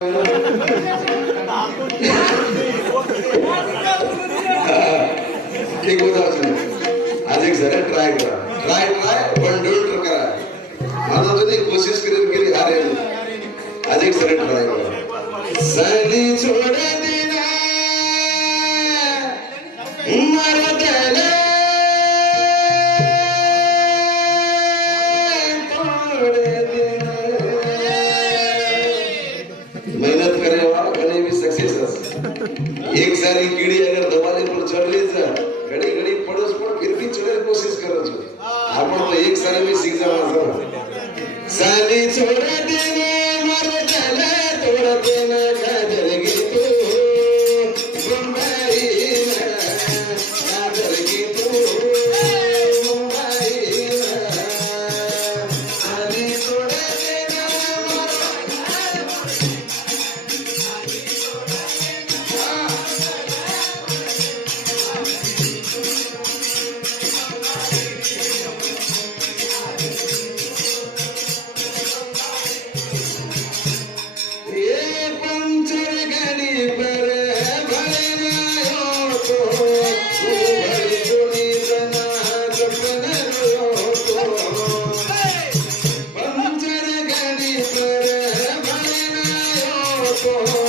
ठीक होता आज एक जरा ट्राय करा ट्राय पण डोंट करा माझा तुम्ही कोशिश केली हारे आज एक जरा ट्राय करा साली छोड़ देना मर गले तोड़ देना मेहनत करे वाला घणे भी सक्सेस एक सारी कीड़ी अगर दबाले पर चढ़ ले जा घड़ी घड़ी पड़ोस पर फिर भी चढ़े कोशिश करो छो आपण तो एक सारी में सीख जावा साली छोड़ देना मर गले तोड़ देना काजलगी तू मुंबई में काजलगी तू मुंबई में साली छोड़ देना Oh